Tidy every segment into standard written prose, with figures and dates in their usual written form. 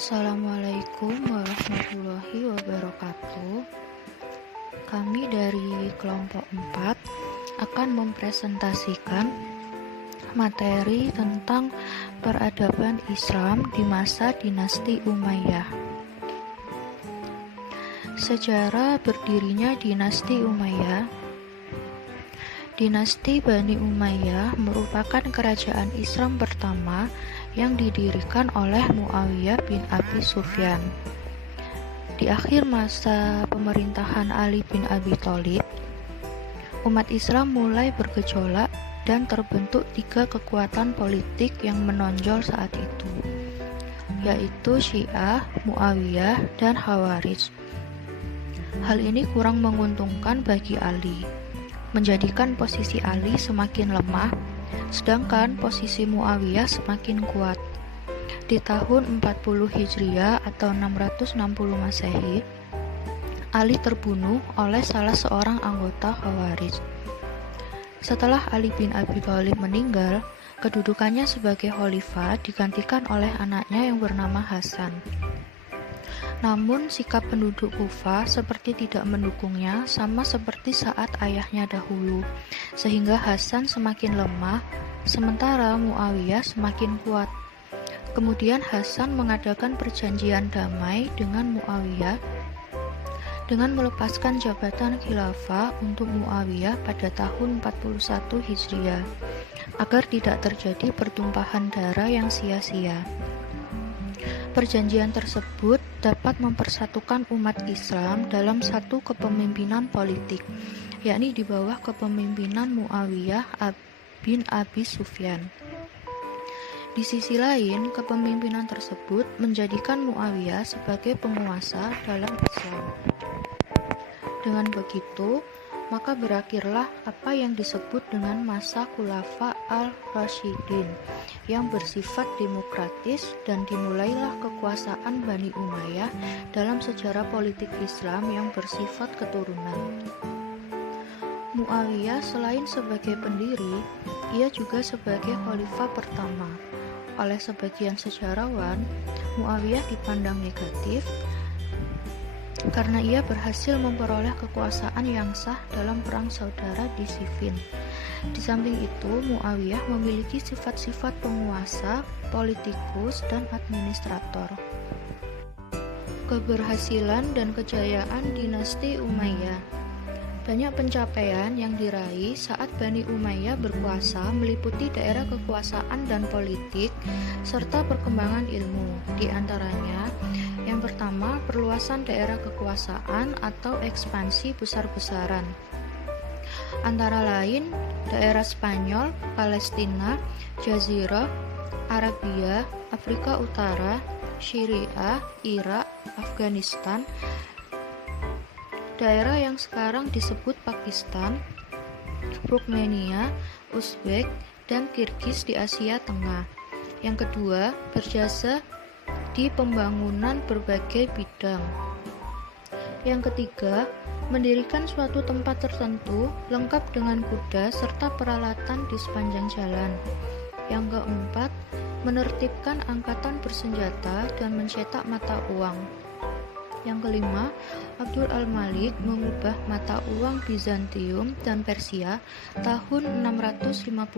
Assalamualaikum warahmatullahi wabarakatuh. Kami dari kelompok 4 akan mempresentasikan materi tentang peradaban Islam di masa dinasti Umayyah. Sejarah berdirinya dinasti Umayyah. Dinasti Bani Umayyah merupakan kerajaan Islam pertama yang didirikan oleh Muawiyah bin Abi Sufyan. Di akhir masa pemerintahan Ali bin Abi Thalib, umat Islam mulai bergejolak dan terbentuk 3 kekuatan politik yang menonjol saat itu, yaitu Syiah, Muawiyah, dan Khawarij. Hal ini kurang menguntungkan bagi Ali, menjadikan posisi Ali semakin lemah, sedangkan posisi Muawiyah semakin kuat. Di tahun 40 Hijriah atau 660 Masehi, Ali terbunuh oleh salah seorang anggota Khawarij. Setelah Ali bin Abi Thalib meninggal, kedudukannya sebagai khalifah digantikan oleh anaknya yang bernama Hasan. Namun sikap penduduk Kufah seperti tidak mendukungnya, sama seperti saat ayahnya dahulu, sehingga Hasan semakin lemah, sementara Muawiyah semakin kuat. Kemudian Hasan mengadakan perjanjian damai dengan Muawiyah dengan melepaskan jabatan khilafah untuk Muawiyah pada tahun 41 Hijriah, agar tidak terjadi pertumpahan darah yang sia-sia. Perjanjian tersebut dapat mempersatukan umat Islam dalam satu kepemimpinan politik, yakni di bawah kepemimpinan Muawiyah bin Abi Sufyan. Di sisi lain, kepemimpinan tersebut menjadikan Muawiyah sebagai penguasa dalam Islam. Dengan begitu, maka berakhirlah apa yang disebut dengan masa Khulafa al-Rasyidin yang bersifat demokratis, dan dimulailah kekuasaan Bani Umayyah dalam sejarah politik Islam yang bersifat keturunan. Muawiyah selain sebagai pendiri, ia juga sebagai khalifah pertama. Oleh sebagian sejarawan, Muawiyah dipandang negatif karena ia berhasil memperoleh kekuasaan yang sah dalam perang saudara di Siffin. Di samping itu, Muawiyah memiliki sifat-sifat penguasa, politikus, dan administrator. Keberhasilan dan kejayaan dinasti Umayyah. Banyak pencapaian yang diraih saat Bani Umayyah berkuasa meliputi daerah kekuasaan dan politik, serta perkembangan ilmu. Di antaranya, yang pertama, perluasan daerah kekuasaan atau ekspansi besar-besaran. Antara lain, daerah Spanyol, Palestina, Jazirah, Arabia, Afrika Utara, Syria, Irak, Afghanistan, daerah yang sekarang disebut Pakistan, Turkmenia, Uzbek, dan Kirgiz di Asia Tengah. Yang kedua, berjasa di pembangunan berbagai bidang. Yang ketiga, mendirikan suatu tempat tertentu lengkap dengan kuda serta peralatan di sepanjang jalan. Yang keempat, menertibkan angkatan bersenjata dan mencetak mata uang. Yang kelima, Abdul al-Malik mengubah mata uang Bizantium dan Persia tahun 659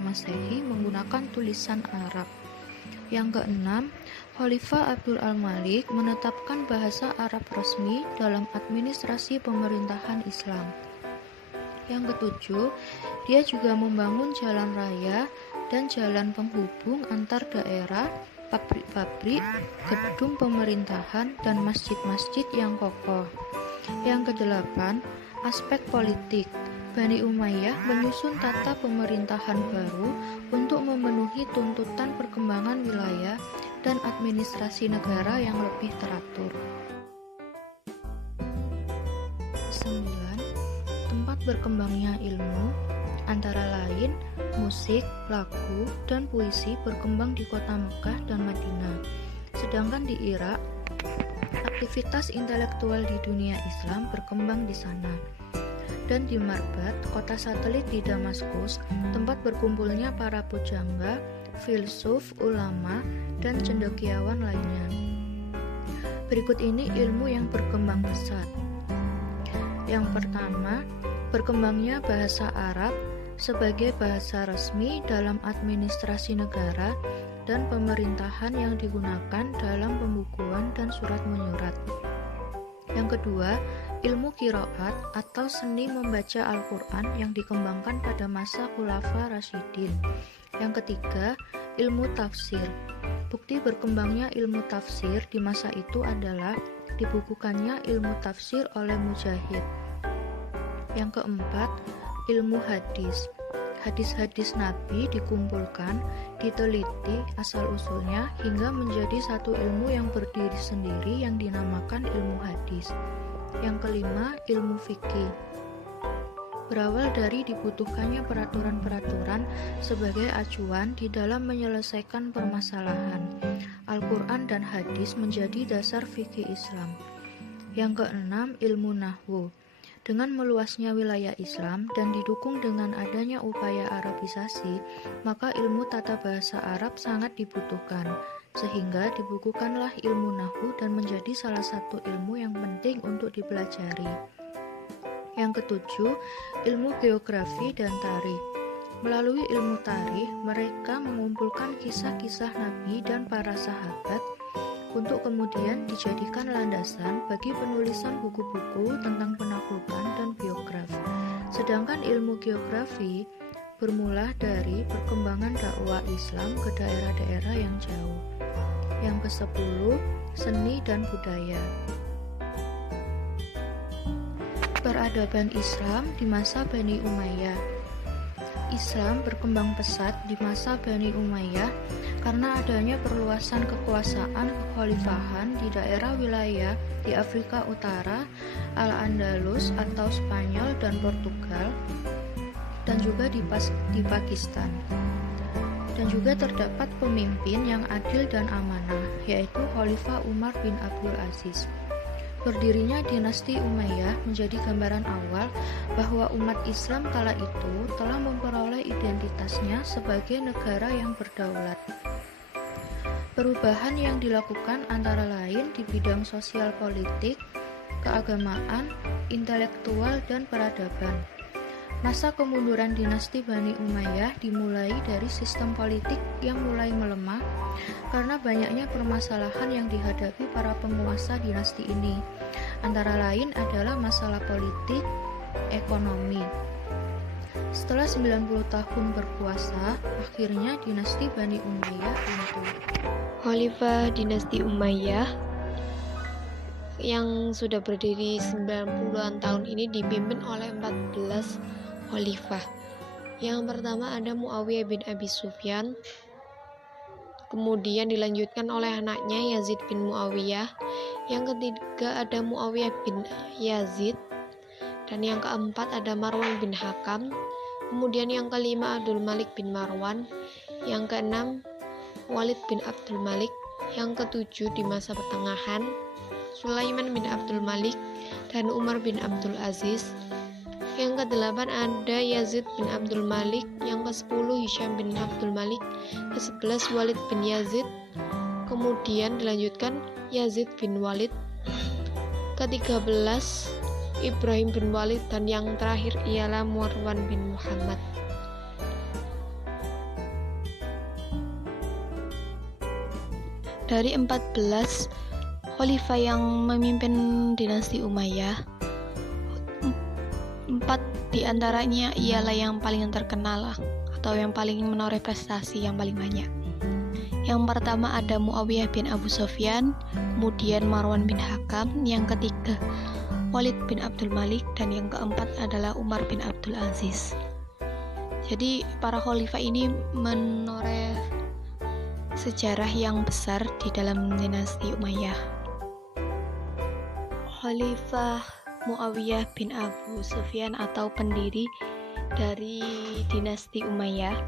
Masehi menggunakan tulisan Arab. Yang keenam, Khalifah Abdul al-Malik menetapkan bahasa Arab resmi dalam administrasi pemerintahan Islam. Yang ketujuh, dia juga membangun jalan raya dan jalan penghubung antar daerah, pabrik-pabrik, gedung pemerintahan, dan masjid-masjid yang kokoh. Yang kedelapan, aspek politik. Bani Umayyah menyusun tata pemerintahan baru untuk memenuhi tuntutan perkembangan wilayah dan administrasi negara yang lebih teratur. 9. Tempat berkembangnya ilmu, antara lain musik, lagu, dan puisi berkembang di kota Mekah dan Madinah. Sedangkan di Irak, aktivitas intelektual di dunia Islam berkembang di sana. Dan di Marbat, kota satelit di Damaskus, tempat berkumpulnya para pujangga, filsuf, ulama, dan cendekiawan lainnya. Berikut ini ilmu yang berkembang pesat. Yang pertama, berkembangnya bahasa Arab sebagai bahasa resmi dalam administrasi negara dan pemerintahan yang digunakan dalam pembukuan dan surat menyurat. Yang kedua, ilmu qiraat atau seni membaca Al-Quran yang dikembangkan pada masa Khulafa Rasyidin. Yang ketiga, ilmu tafsir. Bukti berkembangnya ilmu tafsir di masa itu adalah dibukukannya ilmu tafsir oleh Mujahid. Yang keempat, ilmu hadis. Hadis-hadis Nabi dikumpulkan, diteliti asal-usulnya hingga menjadi satu ilmu yang berdiri sendiri yang dinamakan ilmu hadis. Yang kelima, ilmu fikih. Berawal dari dibutuhkannya peraturan-peraturan sebagai acuan di dalam menyelesaikan permasalahan. Al-Quran dan hadis menjadi dasar fikih Islam. Yang keenam, ilmu nahwu. Dengan meluasnya wilayah Islam dan didukung dengan adanya upaya Arabisasi, maka ilmu tata bahasa Arab sangat dibutuhkan, sehingga dibukukanlah ilmu nahwu dan menjadi salah satu ilmu yang penting untuk dipelajari. Yang ketujuh, ilmu geografi dan tarikh. Melalui ilmu tarikh, mereka mengumpulkan kisah-kisah Nabi dan para sahabat untuk kemudian dijadikan landasan bagi penulisan buku-buku tentang penaklukan dan biografi. Sedangkan ilmu geografi bermula dari perkembangan dakwah Islam ke daerah-daerah yang jauh. Yang ke-10, seni dan budaya. Peradaban Islam di masa Bani Umayyah. Islam berkembang pesat di masa Bani Umayyah karena adanya perluasan kekuasaan kekhalifahan di daerah wilayah di Afrika Utara, Al-Andalus atau Spanyol dan Portugal, dan juga di Pakistan. Dan juga terdapat pemimpin yang adil dan amanah, yaitu Khalifah Umar bin Abdul Aziz. Berdirinya dinasti Umayyah menjadi gambaran awal bahwa umat Islam kala itu telah memperoleh identitasnya sebagai negara yang berdaulat. Perubahan yang dilakukan antara lain di bidang sosial politik, keagamaan, intelektual, dan peradaban. Masa kemunduran dinasti Bani Umayyah dimulai dari sistem politik yang mulai melemah karena banyaknya permasalahan yang dihadapi para penguasa dinasti ini. Antara lain adalah masalah politik, ekonomi. Setelah 90 tahun berkuasa, akhirnya dinasti Bani Umayyah runtuh. Khalifah dinasti Umayyah yang sudah berdiri 90-an tahun ini dipimpin oleh 14 khalifah. Yang pertama ada Muawiyah bin Abi Sufyan, kemudian dilanjutkan oleh anaknya Yazid bin Muawiyah. Yang ketiga ada Muawiyah bin Yazid, dan yang keempat ada Marwan bin Hakam. Kemudian yang kelima Abdul Malik bin Marwan, yang keenam Walid bin Abdul Malik, yang ketujuh di masa pertengahan Sulaiman bin Abdul Malik dan Umar bin Abdul Aziz. Yang ke-8 ada Yazid bin Abdul Malik, yang ke-10 Hisham bin Abdul Malik, ke-11 Walid bin Yazid, kemudian dilanjutkan Yazid bin Walid, ke-13 Ibrahim bin Walid, dan yang terakhir ialah Marwan bin Muhammad. Dari 14 khalifah yang memimpin dinasti Umayyah, 4 diantaranya ialah yang paling terkenal atau yang paling menoreh prestasi yang paling banyak. Yang pertama ada Muawiyah bin Abu Sufyan, kemudian Marwan bin Hakam, yang ketiga Walid bin Abdul Malik, dan yang keempat adalah Umar bin Abdul Aziz. Jadi para khalifah ini menoreh sejarah yang besar di dalam dinasti Umayyah. Khalifah Muawiyah bin Abu Sufyan atau pendiri dari dinasti Umayyah.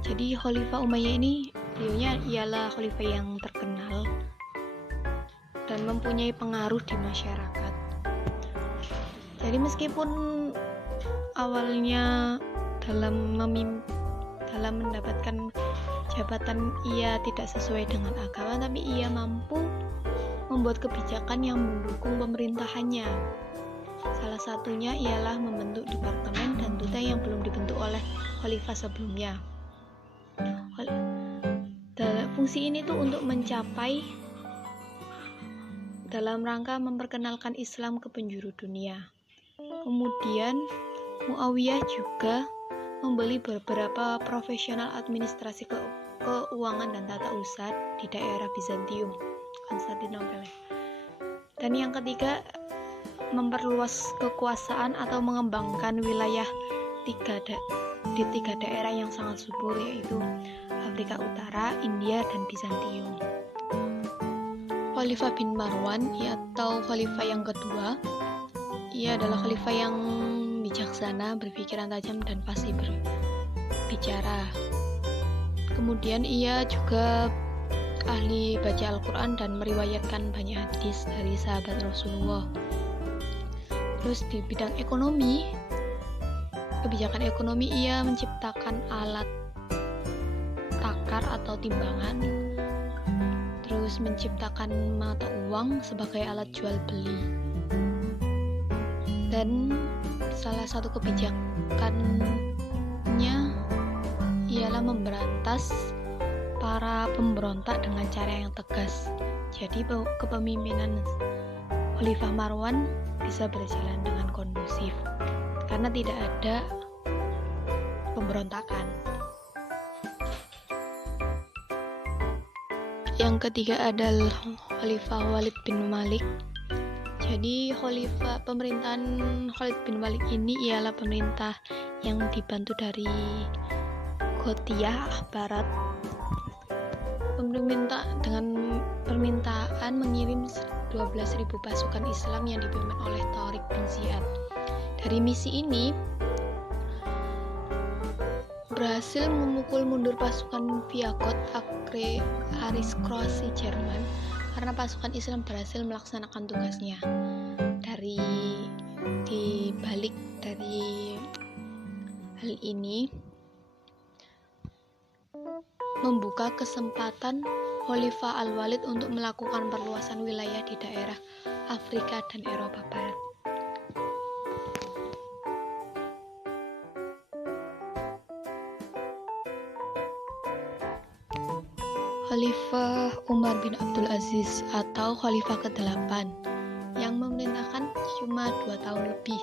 Jadi Khalifah Umayyah ini beliaunya ialah khalifah yang terkenal dan mempunyai pengaruh di masyarakat. Jadi meskipun awalnya dalam mendapatkan jabatan ia tidak sesuai dengan agama, tapi ia mampu membuat kebijakan yang mendukung pemerintahannya. Salah satunya ialah membentuk departemen dan duta yang belum dibentuk oleh khalifah sebelumnya. Fungsi ini tuh untuk mencapai dalam rangka memperkenalkan Islam ke penjuru dunia. Kemudian Muawiyah juga membeli beberapa profesional administrasi keuangan dan tata usaha di daerah Bizantium, Konstantinopel. Dan yang ketiga, memperluas kekuasaan atau mengembangkan wilayah di tiga daerah yang sangat subur, yaitu Afrika Utara, India, dan Bizantium. Khalifah bin Marwan atau khalifah yang kedua, ia adalah khalifah yang bijaksana, berpikiran tajam, dan fasih berbicara. Kemudian ia juga ahli baca Al-Quran dan meriwayatkan banyak hadis dari sahabat Rasulullah. Terus di bidang ekonomi, kebijakan ekonomi, ia menciptakan alat takar atau timbangan, terus menciptakan mata uang sebagai alat jual beli. Dan salah satu kebijakannya ialah memberantas para pemberontak dengan cara yang tegas. Jadi kepemimpinan Khalifah Marwan bisa berjalan dengan kondusif karena tidak ada pemberontakan. Yang ketiga adalah Khalifah Walid bin Malik. Jadi pemerintahan Khalid bin Walid ini ialah pemerintah yang dibantu dari Gotiyah Barat. Pemerintah dengan permintaan mengirim 12.000 pasukan Islam yang dipimpin oleh Tariq bin Ziyad. Dari misi ini berhasil memukul mundur pasukan Viagot aristokrasi Jerman karena pasukan Islam berhasil melaksanakan tugasnya. Di balik dari hal ini membuka kesempatan Khalifah Al-Walid untuk melakukan perluasan wilayah di daerah Afrika dan Eropa Barat. Khalifah Umar bin Abdul Aziz atau Khalifah ke-8 yang memerintahkan cuma 2 tahun lebih.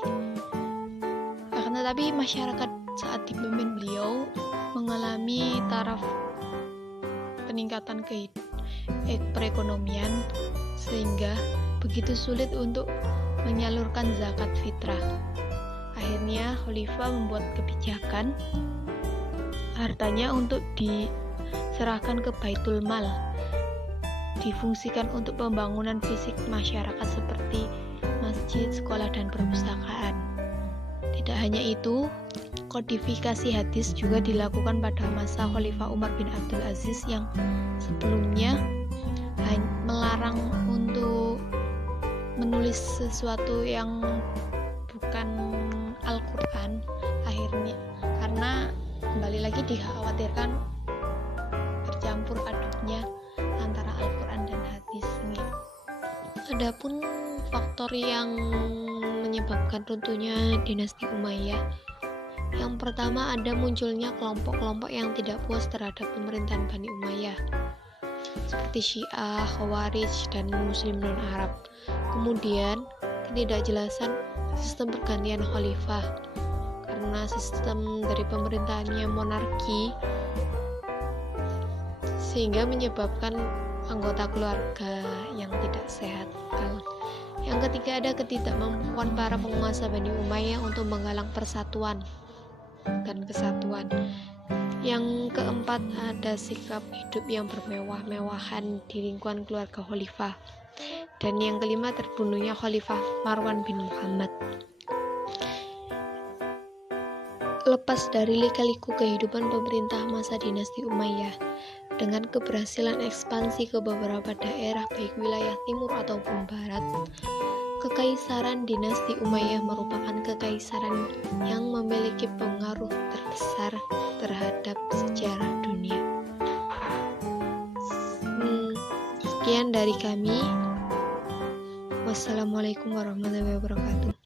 Akan tetapi masyarakat saat dipimpin beliau mengalami taraf peningkatan perekonomian sehingga begitu sulit untuk menyalurkan zakat fitrah. Akhirnya Khalifah membuat kebijakan hartanya untuk diserahkan ke Baitul Mal, difungsikan untuk pembangunan fisik masyarakat seperti masjid, sekolah, dan perpustakaan. Tidak hanya itu, kodifikasi hadis juga dilakukan pada masa Khalifah Umar bin Abdul Aziz yang sebelumnya melarang untuk menulis sesuatu yang bukan Al-Quran. Akhirnya karena kembali lagi dikhawatirkan bercampur aduknya antara Al-Quran dan hadis ini. Adapun faktor yang menyebabkan runtuhnya dinasti Umayyah, yang pertama ada munculnya kelompok-kelompok yang tidak puas terhadap pemerintahan Bani Umayyah seperti Syiah, Khawarij, dan Muslim non-Arab. Kemudian ketidakjelasan sistem pergantian khalifah karena sistem dari pemerintahannya monarki sehingga menyebabkan anggota keluarga yang tidak sehat. Yang ketiga ada ketidakmampuan para penguasa Bani Umayyah untuk menggalang persatuan dan kesatuan. Yang keempat ada sikap hidup yang bermewah-mewahan di lingkungan keluarga khalifah. Dan yang kelima terbunuhnya Khalifah Marwan bin Muhammad. Lepas dari lika-liku kehidupan pemerintah masa dinasti Umayyah, dengan keberhasilan ekspansi ke beberapa daerah baik wilayah timur ataupun barat, kekaisaran dinasti Umayyah merupakan kekaisaran yang memiliki pengaruh terbesar terhadap sejarah dunia. Sekian dari kami. Wassalamualaikum warahmatullahi wabarakatuh.